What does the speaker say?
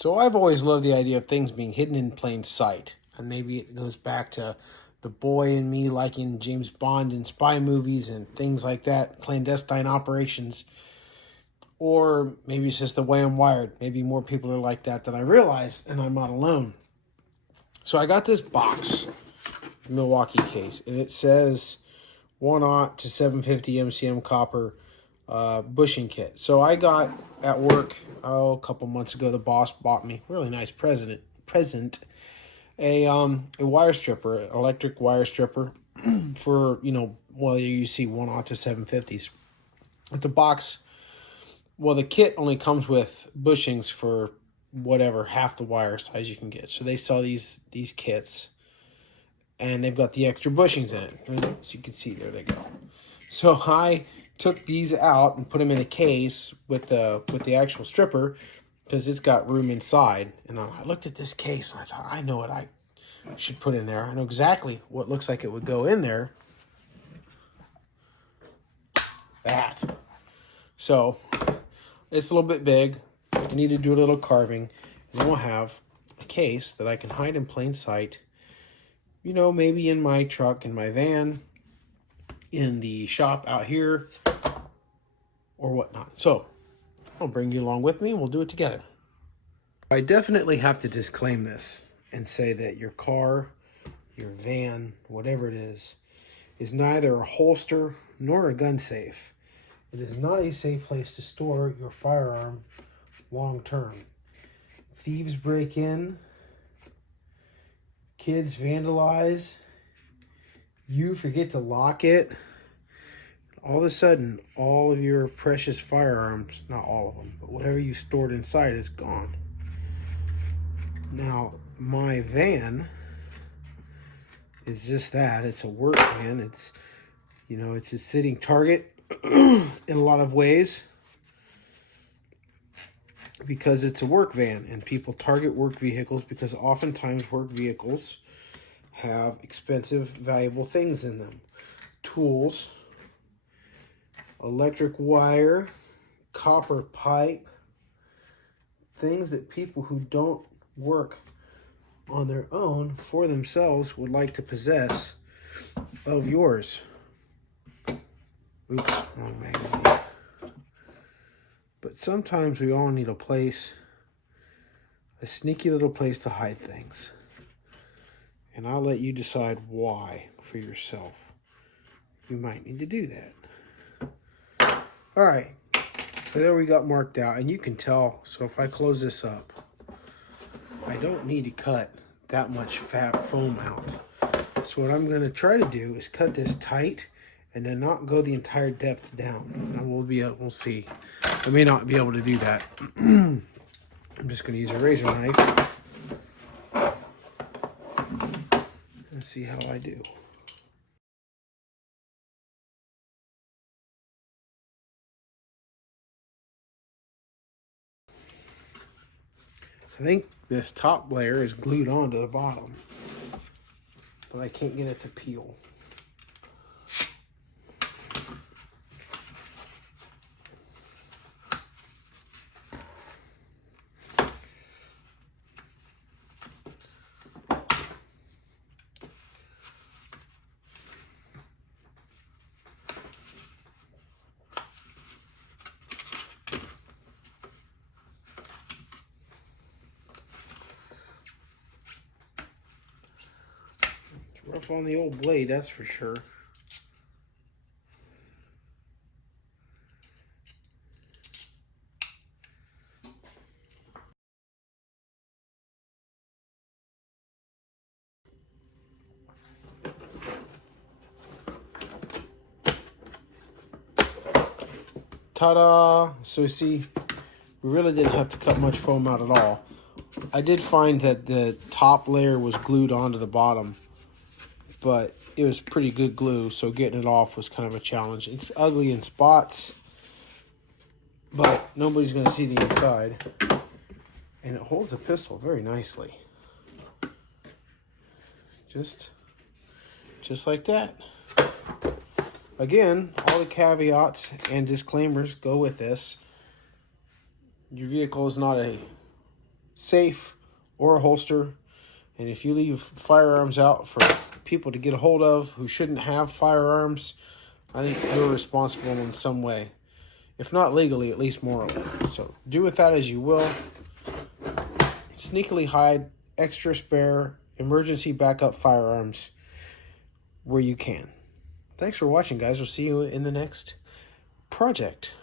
So I've always loved the idea of things being hidden in plain sight. And maybe it goes back to the boy in me liking James Bond and spy movies and things like that, clandestine operations. Or maybe it's just the way I'm wired. Maybe more people are like that than I realize, and I'm not alone. So I got this box, Milwaukee case, and it says 1/0 to 750 MCM copper bushing kit. So I got at work a couple months ago. The boss bought me really nice present a wire stripper, electric wire stripper for you see 1/0 to 750s. It's a box. Well, the kit only comes with bushings for whatever half the wire size you can get. So they sell these kits, and they've got the extra bushings in it. And as you can see, there they go. So I took these out and put them in a case with the actual stripper because it's got room inside. And I looked at this case and I thought, I know what I should put in there. I know exactly what looks like it would go in there. That. So it's a little bit big. I need to do a little carving. And then we'll have a case that I can hide in plain sight. You know, maybe in my truck, in my van, in the shop out here, or whatnot. So I'll bring you along with me and we'll do it together. I definitely have to disclaim this and say that your car, your van, whatever it is neither a holster nor a gun safe. It is not a safe place to store your firearm long term. Thieves break in, kids vandalize, you forget to lock it. All of a sudden, all of your precious firearms, not all of them, but whatever you stored inside is gone. Now, my van is just that. It's a work van. It's a sitting target in a lot of ways because it's a work van, and people target work vehicles because oftentimes work vehicles have expensive, valuable things in them. Tools, electric wire, copper pipe, things that people who don't work on their own for themselves would like to possess of yours. Oops, wrong magazine. But sometimes we all need a place, a sneaky little place to hide things. And I'll let you decide why for yourself. You might need to do that. All right, so there we got marked out, and you can tell. So if I close this up, I don't need to cut that much fat foam out. So what I'm going to try to do is cut this tight and then not go the entire depth down. And we'll see. I may not be able to do that. I'm just going to use a razor knife and see how I do. I think this top layer is glued onto the bottom, but I can't get it to peel. Rough on the old blade, that's for sure. Ta-da! So see, we really didn't have to cut much foam out at all. I did find that the top layer was glued onto the bottom, but it was pretty good glue, so getting it off was kind of a challenge. It's ugly in spots, but nobody's going to see the inside. And it holds the pistol very nicely. Just like that. Again, all the caveats and disclaimers go with this. Your vehicle is not a safe, or a holster. And if you leave firearms out for people to get a hold of who shouldn't have firearms, I think you're responsible in some way. If not legally, at least morally. So do with that as you will. Sneakily hide extra spare emergency backup firearms where you can. Thanks for watching, guys. We'll see you in the next project.